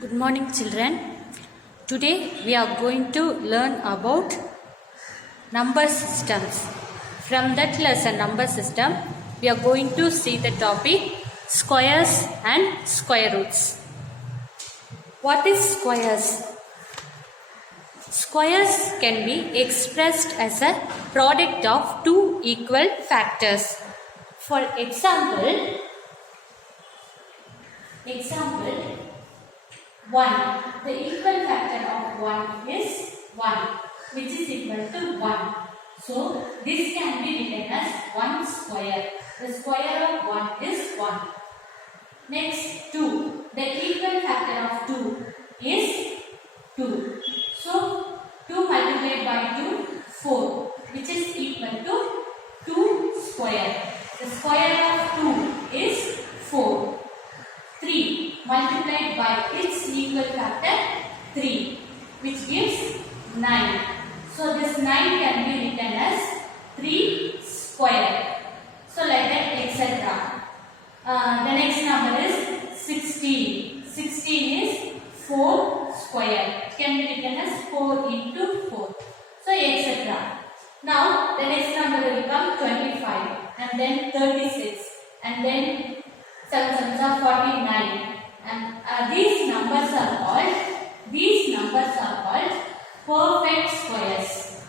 Good morning, children. Today we are going to learn about number systems. From that lesson, number system, we are going to see the topic squares and square roots. What is squares? Squares can be expressed as a product of two equal factors. For example, 1. The equal factor of 1 is 1, which is equal to 1. So, this can be written as 1 square. The square of 1 is 1. Next, 2. The equal factor of 2 is 2. So, 2 multiplied by 2, 4, which is equal to 2 square. The square of 2 is 4. 3 multiplied by its equal factor 3, which gives 9. So this 9 can be written as 3 square. So like that, etc. The next number is 16. 16 is 4 square. It can be written as 4 into 4. So etc. Now the next number will become 25 and then 36 and then 7 7s are 49, and these numbers are called perfect squares.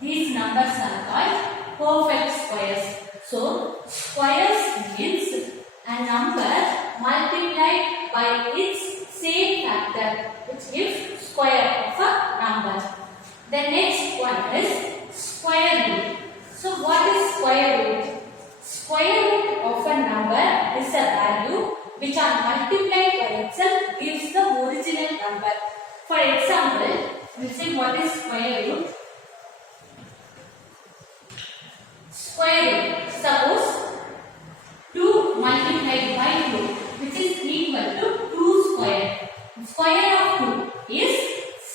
These numbers are called perfect squares. So squares means a number multiplied by its same factor, which gives square of a number. The next one is square root. So what is square root? Square root of a number is a value which are multiplied by itself gives the original number. For example, we will see what is square root. Square root. Suppose 2 multiplied by 2, which is equal to 2 square. Square of 2 is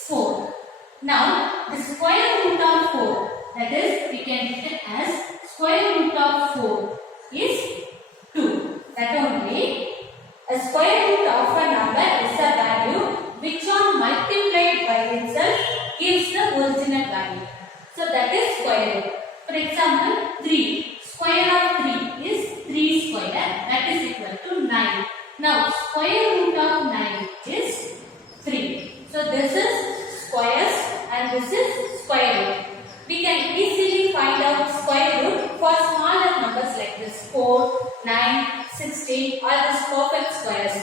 4. Now, the square root of 4, that is, we can write it as square root of 4 is 2. That only, a square root of a number is a value which on multiplied by itself gives the original value. So that is square root. For example, 3. Square of 3 is 3 square, that is equal to 9. Now, square root of 9 is 3. So this is squares and this is square root. We can easily find out square root for smaller numbers like this 4, 9, 16 are these perfect squares,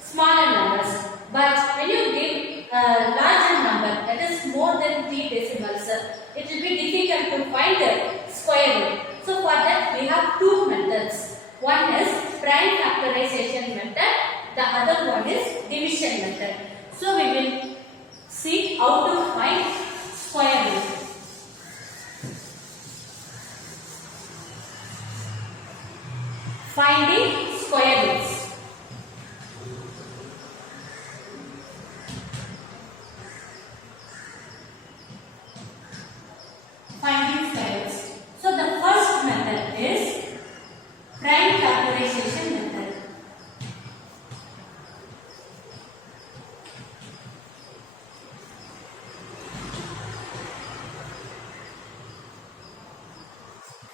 smaller numbers. But when you give a larger number, that is more than 3 decimals, it will be difficult to find the square root. So for that we have two methods. One is prime factorization method, the other one is division method. So we will see how to find square root. Finding square roots. Finding square roots. So the first method is prime factorization method.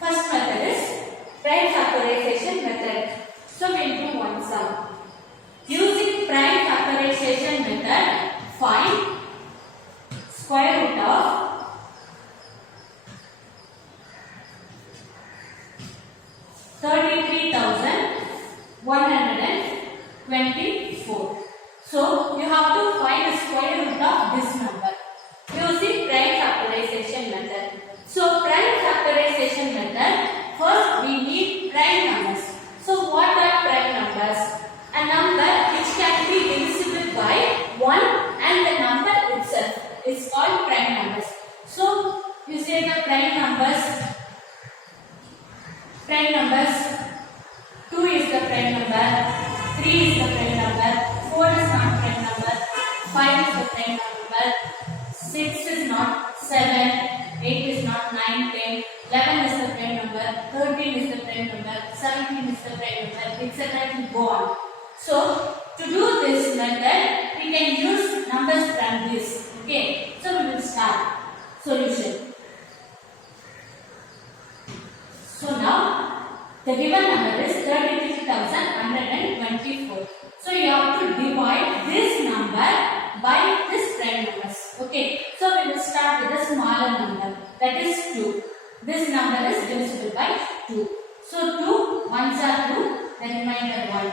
First method is prime factorization method. So we will do one sum. Using prime factorization method, find square root of 33,124. So you have to find the square root of this number using prime factorization method. So prime factorization method, first we need prime numbers. So what are prime numbers? A number which can be divisible by 1 and the number itself is called prime numbers. So you say the prime numbers. Prime numbers, 2 is the prime number, 3 is the prime number, 4 is not prime number, 5 is the prime number, 6 is not, 7, 8 is not, 9, 10, 11 is the prime number, 13 is the prime number, 17 is the prime number, etc. will go on. So to do this method, we can use numbers from this. Okay. So we will start solution. So now the given number is 33,124. So you have to divide this number by this prime numbers. Okay. So we will start with the smaller number, that is 2. This number is divisible by 2. So 2 ones are 2, the remainder 1.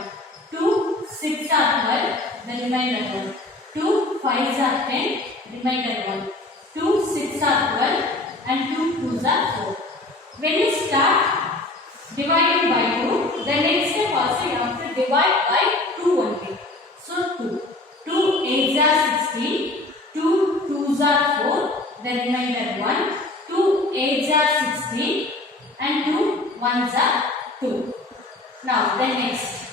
2 6 are 12, the remainder 1. 2 5s are 10, remainder 1. 2 6 are 12 and 2 2s are 4. When you start dividing by 2, the next step also you have to divide by 2 only. So 2. 2 8s are 16, 2 2s are 4, the remainder 1. 2 8s are 16 and 2 1s are 2. Now the next.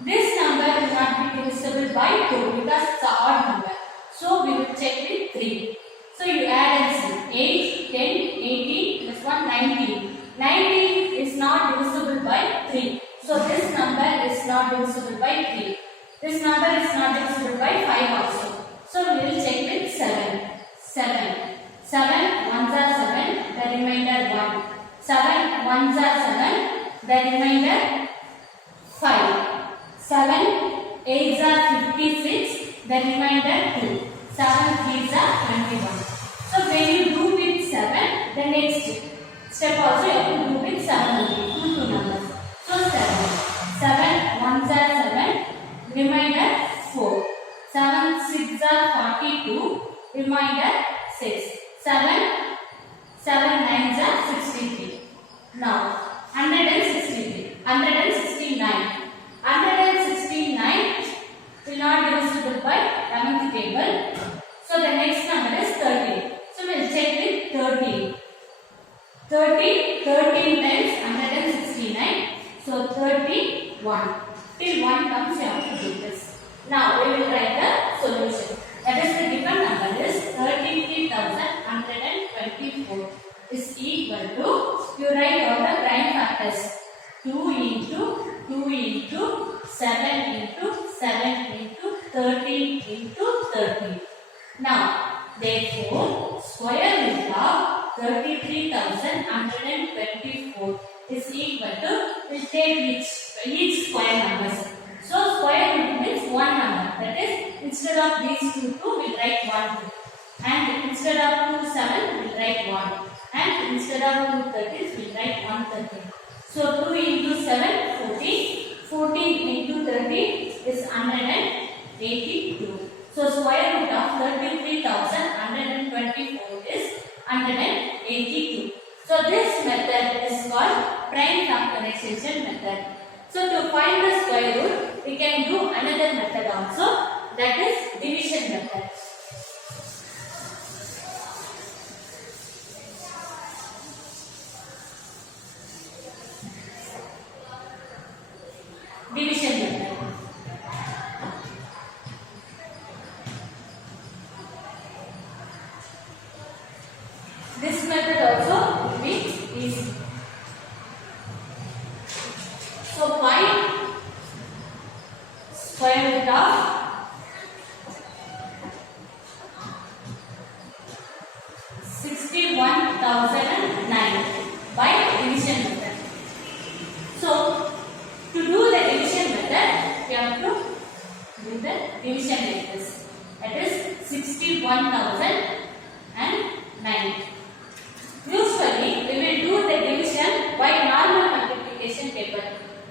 This number will not be divisible by 2 because it's an odd number. So we will check with 3. So you add and see. 8, 10, 18 plus 1, 19. 19 is not divisible by 3. So this number is not divisible by 3. This number is not divisible by 5 also. So we will check with 7. 7. 7 ones are 7, the remainder 1. 7 ones are 7, the remainder 5. 7 8s are 56, the remainder 2. 7 3s are 21. So when you do with 7, the next step also you have to do with 7 only, two numbers. So 7. 7 ones are 7, remainder 4. 7 6s are 42, remainder 6. 7 9s are 63. Now 163, 169. 169 will not be divisible by 11th table. So the next number is 13. So we will check with 13. 13 times 169. So 31. Till 1 comes you have to do this. Now we will write the solution. That is the given number is 33,124 is equal to, you write all the prime factors. 2 into 2 into 7 into 7 into 13 into 13. Now, therefore, square root of 33,124 is equal to, we take each square numbers. So, square root means one number. That is, instead of these 2, we write 1, 2. And instead of 2, 7, we write 1. And instead of 2 30s, we write 1 30. So 2 into 7, 14. 14 into 30 is 182. So square root of 33,124 is 182. So this method is called prime factorization method. So to find the square root, we can do another method also, that is division method. Division method. This method also will be easy. So find square root of 61,009 by division method. So to do the division method, we have to do the division like this. That is 61,009. Usually, we will do the division by normal multiplication table.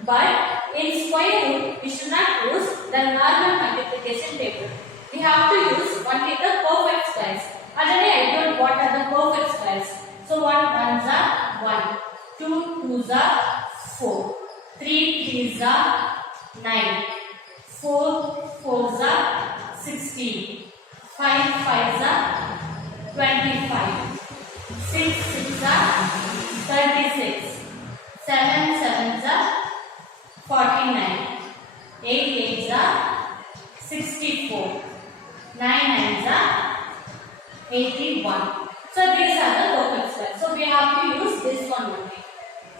But in square root, we should not use the normal multiplication table. We have to use only the perfect squares. Already I told what are the perfect squares. So 1 1s are 1, 2 2s are 4. 3 3s are 9, 4 4s are 16, 5 5s are 25, 6 6s are 36, 7 7s are 49, 8 8s are 64, 9 9s are 81. So these are the perfect squares. So we have to use this one only.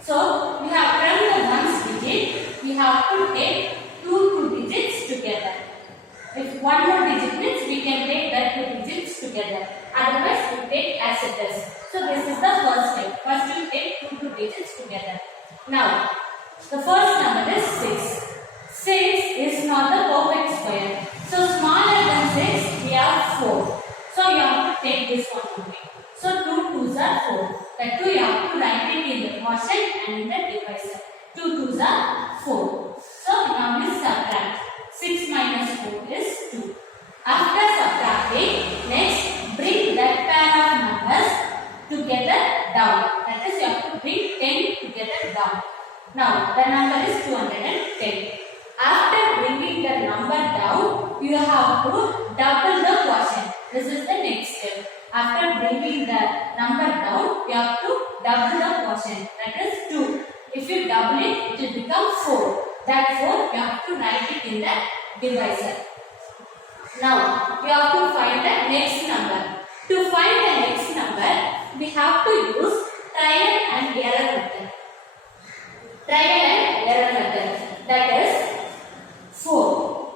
So we have from the ones digit, we have to take two digits together. If one more digit means we can take that two digits together. Otherwise, we take as it is. So this is the first step. First, you take two digits together. Now, the first number is 6. 6 is not the perfect square. So smaller than 6, we have 4. So you have to take this one only. So 2 2s are 4. That 2 you have to write it in the quotient and in the divisor. 2 2s are 4. So now we subtract. 6 minus 4 is 2. After subtracting, next bring that pair of numbers together down. That is, you have to bring 10 together down. Now the number is 210. After bringing the number down, you have to double the quotient. This is the next step. After bringing the number down, you have to double the quotient. That is 2. If you double it, it will become 4. Therefore, you have to write it in the divisor. Now, you have to find the next number. To find the next number, we have to use trial and error method. Trial and error method. That is 4.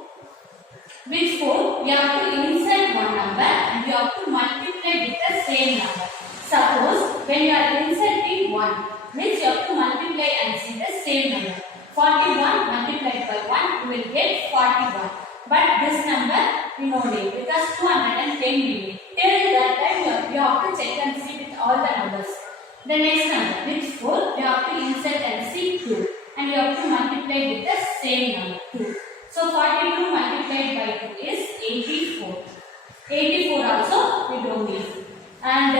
With 4, we have to insert one number and we have to multiply with the same number. Suppose, when you are inserting 1, means you have to multiply and see the same number. 41 multiplied by 1, you will get 41. But this number, we know it because 210 we need. Till that time, you have to check and see with all the numbers. The next number, with 4, you have to insert and see 2. And you have to multiply with the same number, 2. So 42 multiplied by 2 is 84. 84 also we don't need. And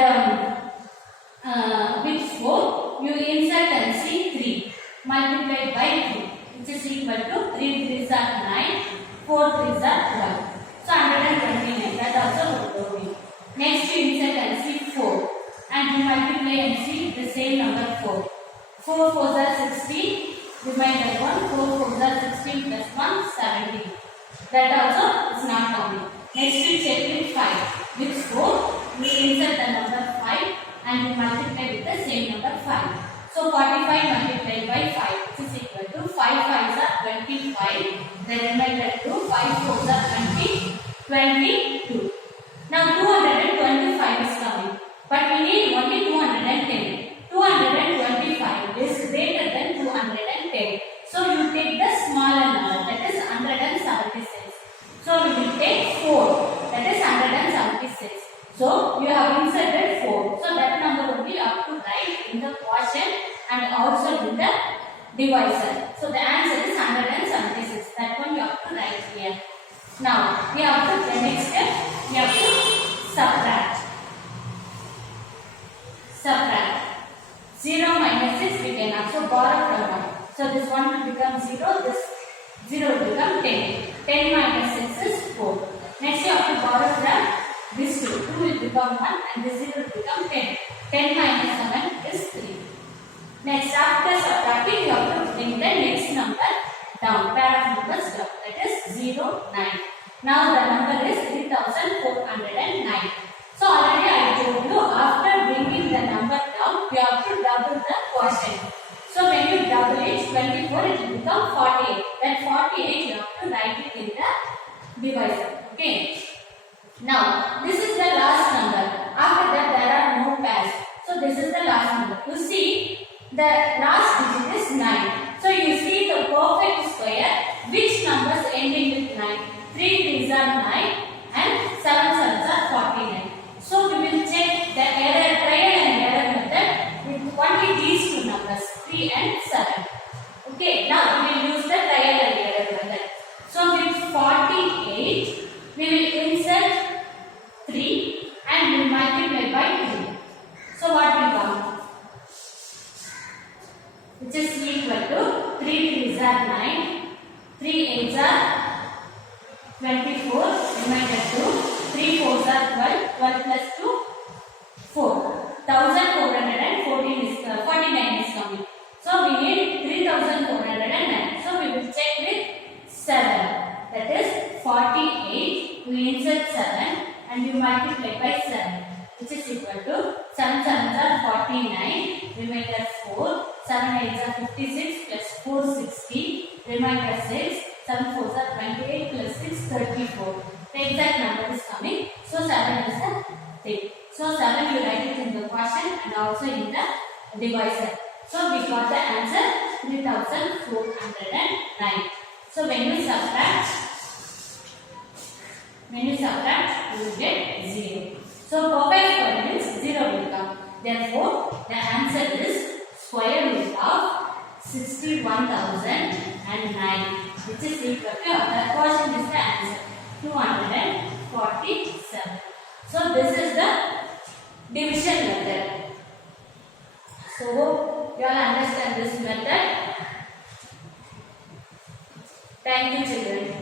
with 4, you insert and see 3 multiplied by 2, which is equal to 3 3s are 9, 4 3s are 12. So 129, that also we don't need. Next you insert and see 4 and you multiply and see the same number 4. 4 4s are 16. Remainder 1, 4 4s are 16 plus 1, 17. That also is not coming. Next we check with 5. With 4, we insert the number 5 and we multiply with the same number 5. So 45 multiplied by 5, which is equal to 5 5s are 25. The remainder 2, 5 4s are 20, 22. Now 225 is coming. But we need only 210. 225 is greater than 210. So you take the smaller number, that is 176. So we will take 4, that is 176. So you have inserted 4. So that number will be up to write in the quotient and also in the divisor. So the answer is 176. That one you have to write here. Now we have to, the next step, we have to subtract. Subtract. 0 minus 6 we can also borrow from 1. So this 1 will become 0, this 0 will become 10. 10 minus 6 is 4. Next you have to borrow from this 2. 2 will become 1 and this 0 will become 10. 10 minus 7 is 3. Next, after subtracting, you have to bring the next number down. Pair of numbers down. That is 0, 9. Now the number is 3409. So already I told you, after bringing the number down, you have to double the quotient. So when you double it, 24, it will become 48. That 48 you have to write it in the divisor. Okay. Now this is the last number. After that there are no pairs. So this is the last number. You see the last digit is 9. So you see the perfect square. Which numbers ending with 9? 3 3s are 9 and 7 7s are 49. So we will check the error, trial and error method with only these two numbers, 3 and 7. Okay, now we will use the trial and error method. So with 48, we will insert 3 and we will multiply by 2. So what will come? Which is equal to 3 3s are 9, 3 8s are 24, remainder 2. 3 4s are 12, 12 plus 2, 4. 1414 is 49 is coming. So we need 3409. So we will check with 7. That is 48. We insert 7 and we multiply by 7, which is equal to 7 7s are 49, remainder 4, 7 8s are 56 plus 4 60, 7 fours are 28 plus 6 34. The exact number is coming. So 7 is the thing. So 7 you write it in the quotient and also in the divisor. So we got the answer 3409. So when you subtract, you will get 0. So perfect square means 0 will come. Therefore, the answer is square root of 61,009, which is equal to, the quotient is the answer, 247. So this is the division method. So hope you all understand this method. Thank you, children.